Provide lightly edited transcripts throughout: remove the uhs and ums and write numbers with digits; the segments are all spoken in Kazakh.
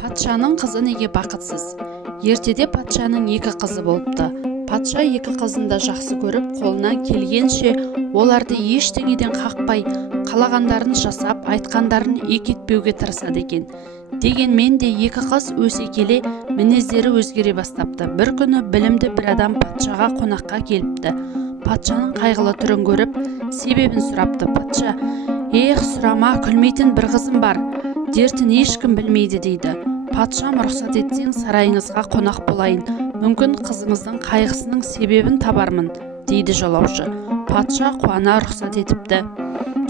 Патшаның қызы неге бақытсыз? Ертеде патшаның екі қызы болыпты. Патша екі қызын да жақсы көріп, қолынан келгенше оларды ештеңеден қақпай, қалағандарын жасап, айтқандарын екетпеуге тырысады екен. Дегенмен де екі қыз өсе келе мінездері өзгере бастапты. Бір күні білімді бір адам патшаға қонаққа келіпті. Патшаның қайғылы түрін көріп, себебін сұрапты. Патша: «Ех, сұрама, күлмейтін бір қызым бар. Дертін ешкім білмейді» дейді. «Патшам, рұқсат етсең, сарайыңызға қонақ болайын. Мүмкін қызыңыздың қайғысының себебін табармын» дейді жолаушы. Патша қуана рұқсат етіпті.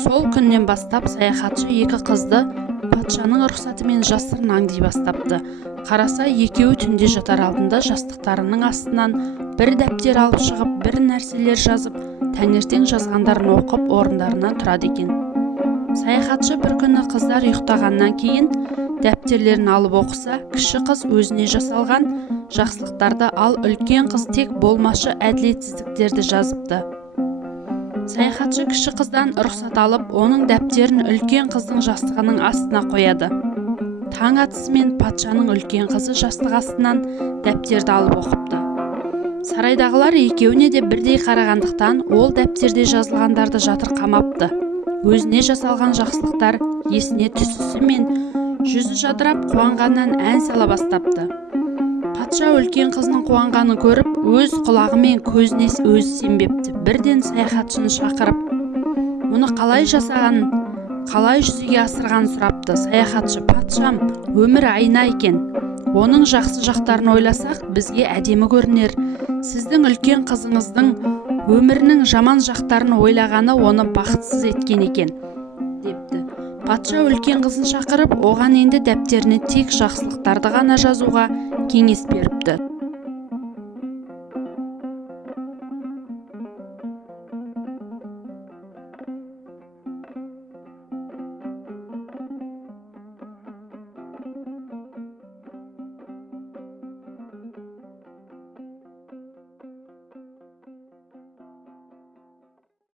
Сол күннен бастап саяхатшы екі қызды патшаның рұқсатымен жасырын аңди бастапты. Қараса, екеуі түнде жатар алдында жастықтарының астынан бір дәптер алып шығып, бір нәрселер жазып, таңертең жазғандарын оқып, орындарынан тұрады екен. Саяхатшы бір күні қыздар ұйықтағаннан кейін дәптерлерін алып оқыса, кіші қыз өзіне жасалған жақсылықтарды, ал үлкен қыз тек болмашы әділетсіздіктерді жазыпты. Саяхатшы кіші қыздан рұқсат алып, оның дәптерін үлкен қыздың жастығының астына қояды. Таң атысымен патшаның үлкен қызы жастық астынан дәптерді алып оқыпты. Сарайдағылар екеуіне де бірдей қарағандықтан, ол дәптерде жазылғандарды жатырқамапты. Өзіне жасалған жақсылықтар есіне түсісімен жүзі жадырап, қуанғаннан ән сала бастапты. Патша үлкен қызының қуанғанын көріп, өз құлағымен көзіне өзі сенбепті. Бірден саяхатшыны шақырып, оны қалай жасағанын, қалай жүзеге асырғанын сұрапты. Саяхатшы: «Патшам, өмір айна екен. Оның жақсы жақтарын ойласақ, бізге әдемі көрінер. Сіздің үлкен қызыңыздың өмірінің жаман жақтарын ойлағаны оны бақытсыз еткен екен» депті. Патша үлкен қызын шақырып, оған енді дәптеріне тек жақсылықтарды ғана жазуға кеңес беріпті.